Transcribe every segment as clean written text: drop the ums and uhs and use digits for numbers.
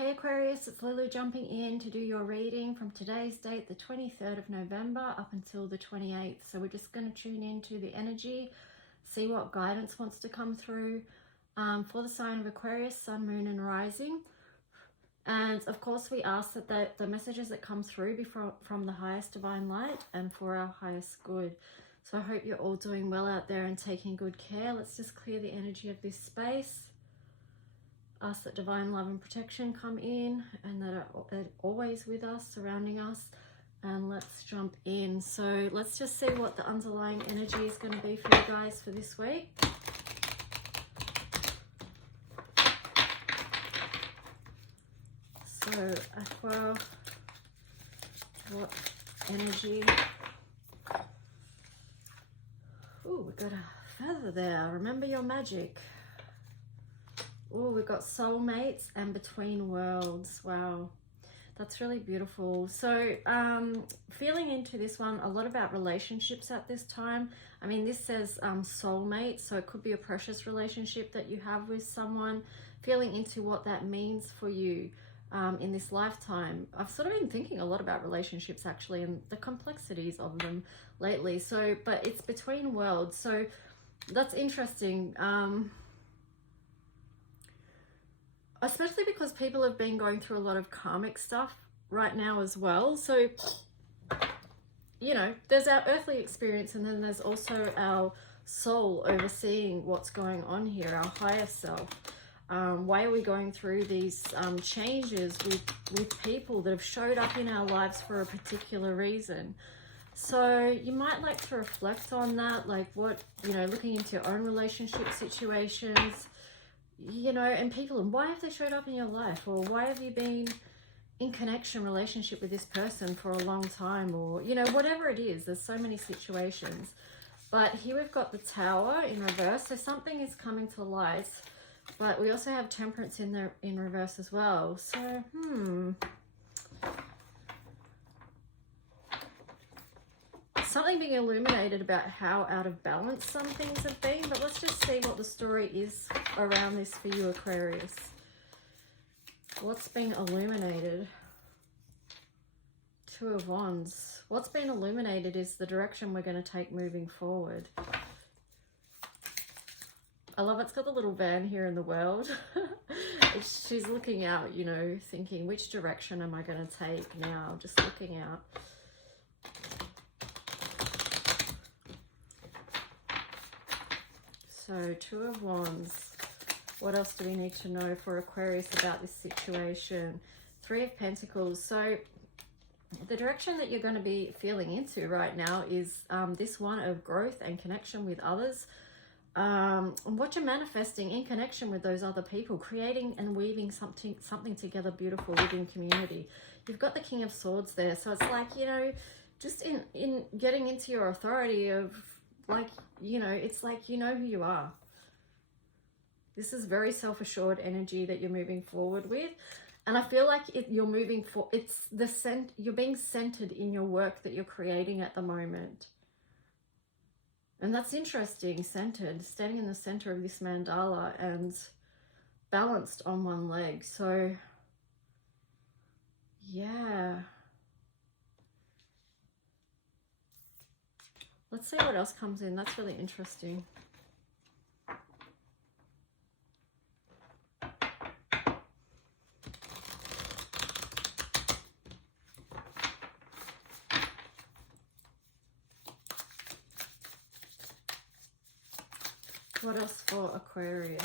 Hey Aquarius, it's Lulu jumping in to do your reading from today's date, the 23rd of November up until the 28th. So we're just going to tune into the energy, see what guidance wants to come through for the sign of Aquarius, Sun, Moon and Rising. And of course we ask that the messages that come through be from the highest divine light and for our highest good. So I hope you're all doing well out there and taking good care. Let's just clear the energy of this space. Ask that divine love and protection come in and that are always with us, surrounding us. And let's jump in. So let's just see what the underlying energy is going to be for you guys for this week. So Aqua, what energy? Oh, we've got a feather there. Remember your magic. Oh, we've got soulmates and between worlds. Wow, that's really beautiful. So feeling into this one, a lot about relationships at this time. I mean, this says soulmate, so it could be a precious relationship that you have with someone. Feeling into what that means for you in this lifetime. I've sort of been thinking a lot about relationships actually and the complexities of them lately. So, but it's between worlds, so that's interesting. Especially because people have been going through a lot of karmic stuff right now as well. So, you know, there's our earthly experience and then there's also our soul overseeing what's going on here, our higher self. Why are we going through these changes with people that have showed up in our lives for a particular reason? So you might like to reflect on that, like what, you know, looking into your own relationship situations, you know, and people, and why have they showed up in your life, or why have you been in connection, relationship with this person for a long time, or, you know, whatever it is. There's so many situations. But here we've got the Tower in reverse, so something is coming to light, but we also have Temperance in there in reverse as well. So something being illuminated about how out of balance some things have been, but let's just see what the story is around this for you, Aquarius. What's being illuminated? Two of Wands. What's been illuminated is the direction we're going to take moving forward. I love it's got the little van here in the world. She's looking out, you know, thinking, which direction am I going to take now? Just looking out. So, Two of Wands. What else do we need to know for Aquarius about this situation? Three of Pentacles. So, the direction that you're going to be feeling into right now is this one of growth and connection with others. What you're manifesting in connection with those other people, creating and weaving something together beautiful within community. You've got the King of Swords there. So, it's like, you know, just in getting into your authority of, like, you know, it's like you know who you are. This is very self-assured energy that you're moving forward with. And I feel like you're moving for, you're being centered in your work that you're creating at the moment. And that's interesting, centered, standing in the center of this mandala and balanced on one leg. So, yeah. Let's see what else comes in. That's really interesting. What else for Aquarius?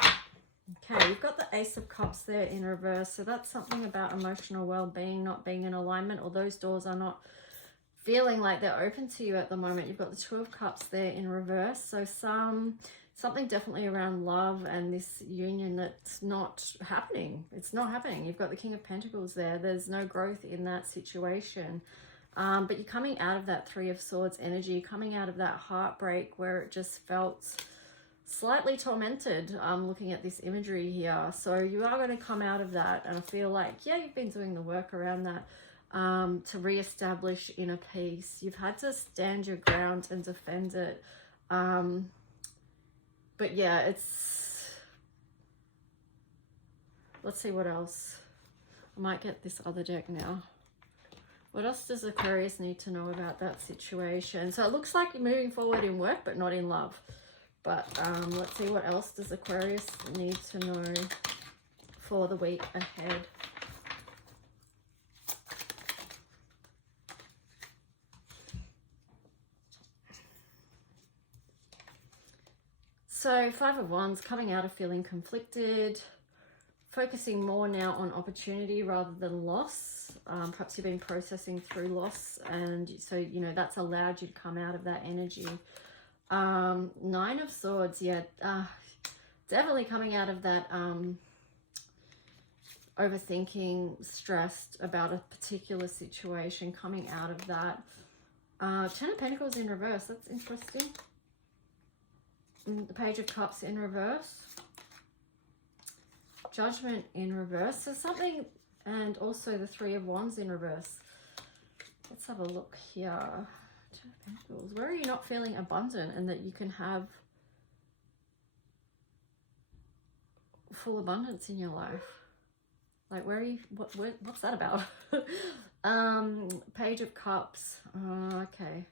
Okay, you've got the Ace of Cups there in reverse. So that's something about emotional well-being, not being in alignment, or those doors are not feeling like they're open to you at the moment. You've got the Two of Cups there in reverse. So something definitely around love and this union that's not happening. It's not happening. You've got the King of Pentacles there. There's no growth in that situation. But you're coming out of that Three of Swords energy, coming out of that heartbreak where it just felt slightly tormented, looking at this imagery here. So you are going to come out of that, and I feel like, yeah, you've been doing the work around that. To reestablish inner peace. You've had to stand your ground and defend it. But yeah, it's let's see what else. I might get this other deck now. What else does Aquarius need to know about that situation? So it looks like you're moving forward in work, but not in love. But let's see what else does Aquarius need to know for the week ahead. So 5 of Wands, coming out of feeling conflicted, focusing more now on opportunity rather than loss. Perhaps you've been processing through loss, and so, you know, that's allowed you to come out of that energy. 9 of Swords, yeah, definitely coming out of that overthinking, stressed about a particular situation, coming out of that. 10 of Pentacles in reverse, that's interesting. The Page of Cups in reverse. Judgment in reverse. So something, and also the 3 of Wands in reverse. Let's have a look here. 10 of Pentacles. Where are you not feeling abundant and that you can have full abundance in your life? Like, where are you, what's that about? Page of Cups. Okay.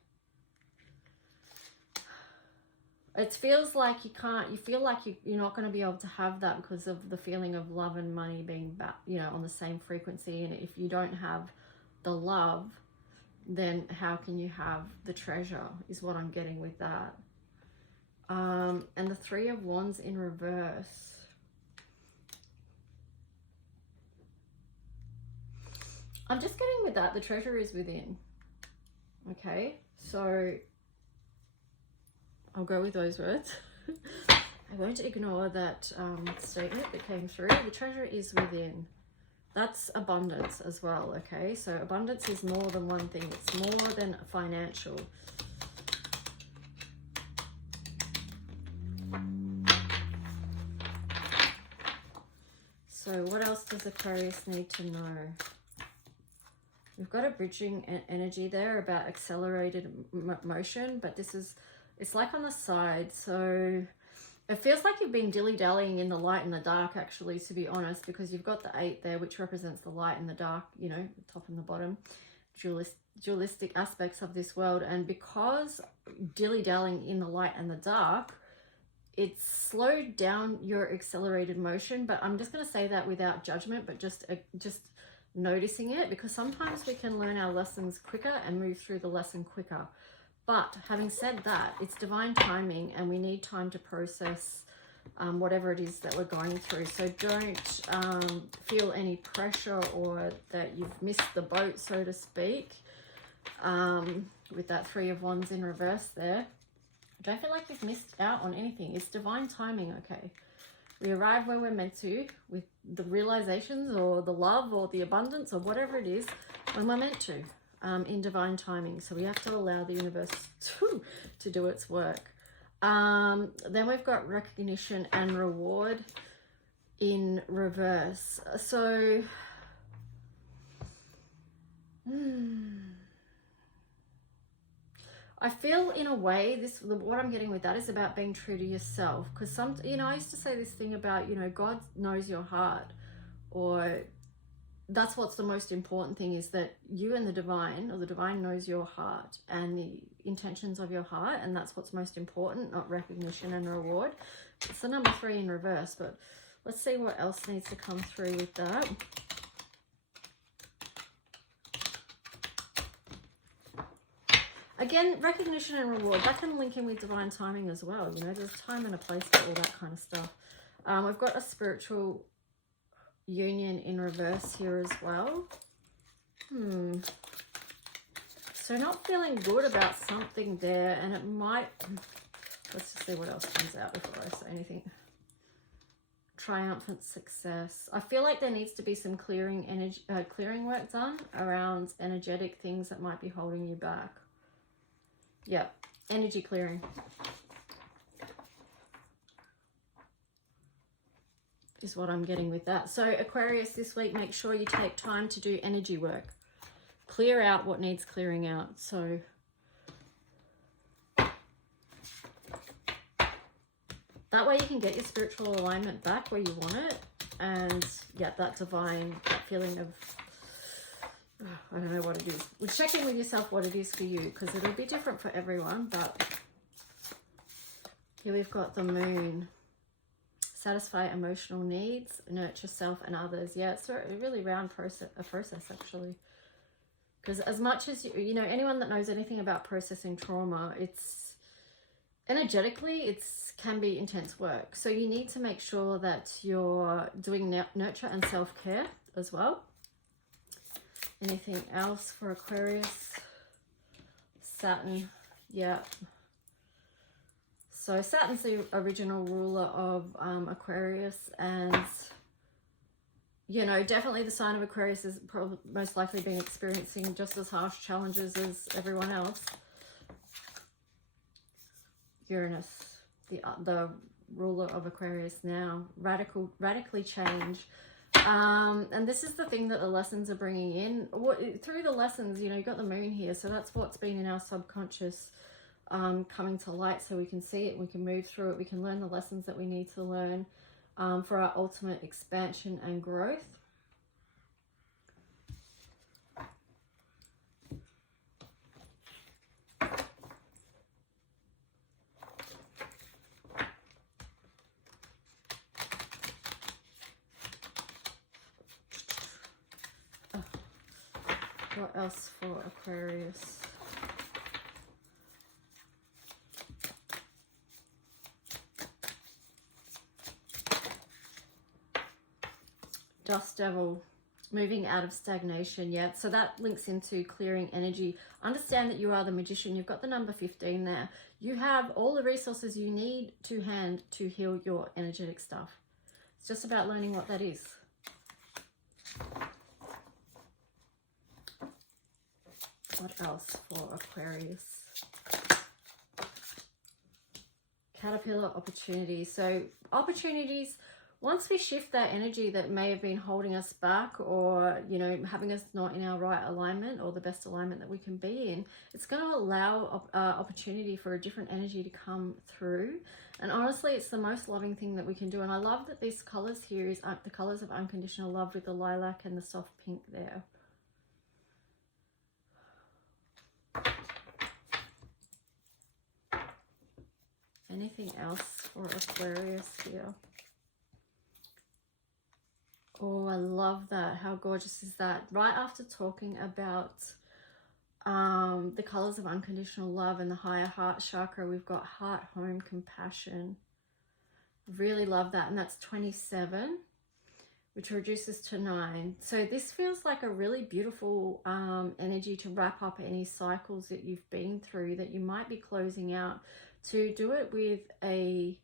It feels like you can't, you feel like you're not going to be able to have that because of the feeling of love and money being back, you know, on the same frequency. And if you don't have the love, then how can you have the treasure, is what I'm getting with that. And the 3 of Wands in reverse. I'm just getting with that, the treasure is within. Okay, so I'll go with those words. I'm going to ignore that statement that came through. The treasure is within. That's abundance as well, okay? So abundance is more than one thing. It's more than financial. So what else does Aquarius need to know? We've got a bridging energy there about accelerated motion, but this is, it's like on the side, so it feels like you've been dilly-dallying in the light and the dark, actually, to be honest, because you've got the 8 there, which represents the light and the dark, you know, the top and the bottom, dualistic aspects of this world. And because dilly-dallying in the light and the dark, it's slowed down your accelerated motion. But I'm just going to say that without judgment, but just noticing it, because sometimes we can learn our lessons quicker and move through the lesson quicker. But having said that, it's divine timing and we need time to process whatever it is that we're going through. So don't feel any pressure or that you've missed the boat, so to speak, with that 3 of Wands in reverse there. Don't feel like you've missed out on anything. It's divine timing, okay? We arrive where we're meant to with the realizations or the love or the abundance or whatever it is when we're meant to. In divine timing. So we have to allow the universe to do its work. Then we've got recognition and reward in reverse. So I feel in a way what I'm getting with that is about being true to yourself, because you know, I used to say this thing about, you know, God knows your heart, or that's what's the most important thing, is that you and the divine, or the divine knows your heart and the intentions of your heart, and that's what's most important, not recognition and reward. It's the number 3 in reverse, but let's see what else needs to come through with that. Again, recognition and reward, that can link in with divine timing as well. You know, there's time and a place for all that kind of stuff. We've got a spiritual union in reverse here as well. So not feeling good about something there, and it might, let's just see what else comes out before I say anything. Triumphant success. I feel like there needs to be some clearing work done around energetic things that might be holding you back. Yeah, energy clearing. Is what I'm getting with that. So Aquarius, this week, make sure you take time to do energy work. Clear out what needs clearing out. So that way you can get your spiritual alignment back where you want it. And yeah, that divine, that feeling of, I don't know what it is. Well, check in with yourself what it is for you, because it'll be different for everyone. But here we've got the moon. Satisfy emotional needs, nurture self and others. Yeah, it's a really round process actually. Because as much as, you know, anyone that knows anything about processing trauma, it's energetically, can be intense work. So you need to make sure that you're doing nurture and self-care as well. Anything else for Aquarius? Saturn, yeah. So Saturn's the original ruler of Aquarius, and you know, definitely the sign of Aquarius is probably most likely been experiencing just as harsh challenges as everyone else. Uranus, the ruler of Aquarius now, radically change. And this is the thing that the lessons are bringing in. Through the lessons, you know, you've got the moon here, so that's what's been in our subconscious coming to light, so we can see it, we can move through it, we can learn the lessons that we need to learn for our ultimate expansion and growth. What else for Aquarius? Dust Devil, moving out of stagnation. Yeah, so that links into clearing energy. Understand that you are the magician. You've got the number 15 there. You have all the resources you need to hand to heal your energetic stuff. It's just about learning what that is. What else for Aquarius? Caterpillar, opportunities. So opportunities, once we shift that energy that may have been holding us back, or, you know, having us not in our right alignment or the best alignment that we can be in, it's going to allow opportunity for a different energy to come through. And honestly, it's the most loving thing that we can do. And I love that these colors here is the colors of unconditional love, with the lilac and the soft pink there. Anything else for Aquarius here? Oh, I love that. How gorgeous is that? Right after talking about the colors of unconditional love and the higher heart chakra, we've got heart, home, compassion. Really love that. And that's 27, which reduces to 9. So this feels like a really beautiful energy to wrap up any cycles that you've been through, that you might be closing out, to do it with a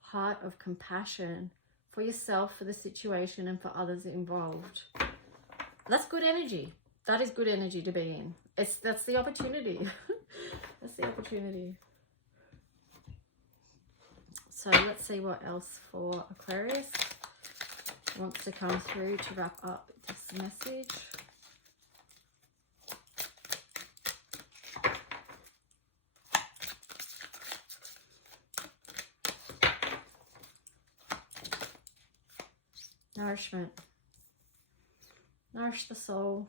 heart of compassion for yourself, for the situation, and for others involved. That's good energy. That is good energy to be in. That's the opportunity. That's the opportunity. So let's see what else for Aquarius wants to come through to wrap up this message. Nourishment. Nourish the soul.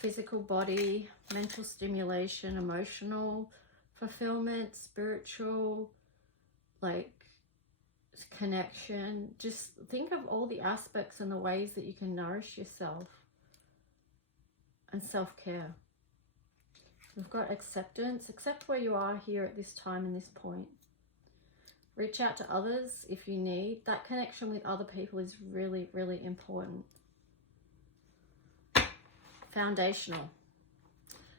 Physical body, mental stimulation, emotional fulfillment, spiritual, like, connection. Just think of all the aspects and the ways that you can nourish yourself. And self-care. We've got acceptance. Accept where you are here at this time and this point. Reach out to others if you need. That connection with other people is really, really important. Foundational.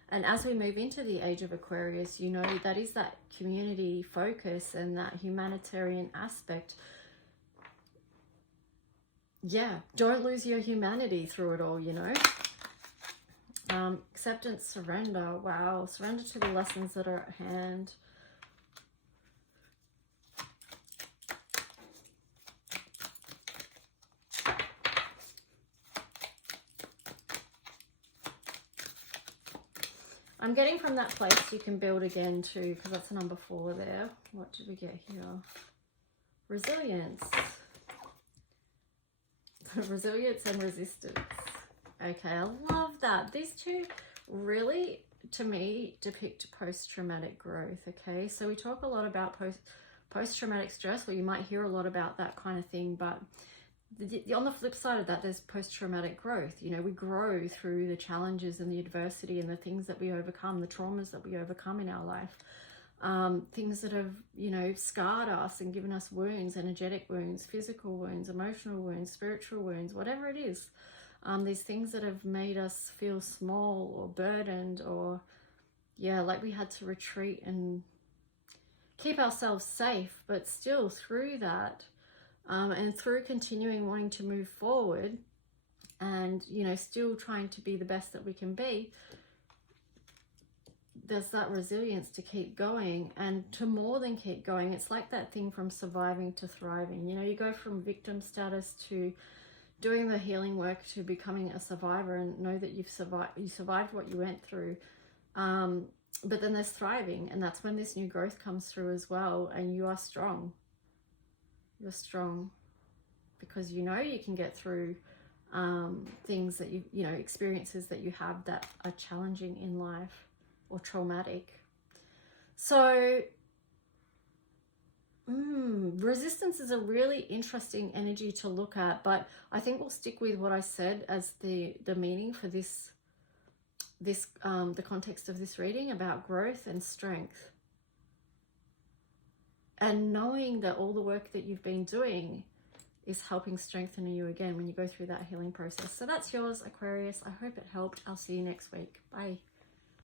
And as we move into the age of Aquarius, you know, that is that community focus and that humanitarian aspect. Yeah, don't lose your humanity through it all, you know. Acceptance, surrender. Wow, surrender to the lessons that are at hand. I'm getting from that place you can build again too, because that's a number 4 there. What did we get here? Resilience. Resilience and resistance. Okay, I love that. These two really, to me, depict post-traumatic growth. Okay, so we talk a lot about post-traumatic stress, or you might hear a lot about that kind of thing, but on the flip side of that, there's post-traumatic growth. You know, we grow through the challenges and the adversity and the things that we overcome, the traumas that we overcome in our life. Things that have, you know, scarred us and given us wounds, energetic wounds, physical wounds, emotional wounds, spiritual wounds, whatever it is. These things that have made us feel small or burdened, or, yeah, like we had to retreat and keep ourselves safe, but still through that, and through continuing wanting to move forward and, you know, still trying to be the best that we can be, there's that resilience to keep going and to more than keep going. It's like that thing from surviving to thriving. You know, you go from victim status to doing the healing work to becoming a survivor, and know that you survived what you went through. But then there's thriving, and that's when this new growth comes through as well, and you are strong. You're strong because you know you can get through things that you know, experiences that you have that are challenging in life or traumatic. So resistance is a really interesting energy to look at, but I think we'll stick with what I said as the meaning for this the context of this reading about growth and strength. And knowing that all the work that you've been doing is helping strengthen you again when you go through that healing process. So that's yours, Aquarius. I hope it helped. I'll see you next week. Bye.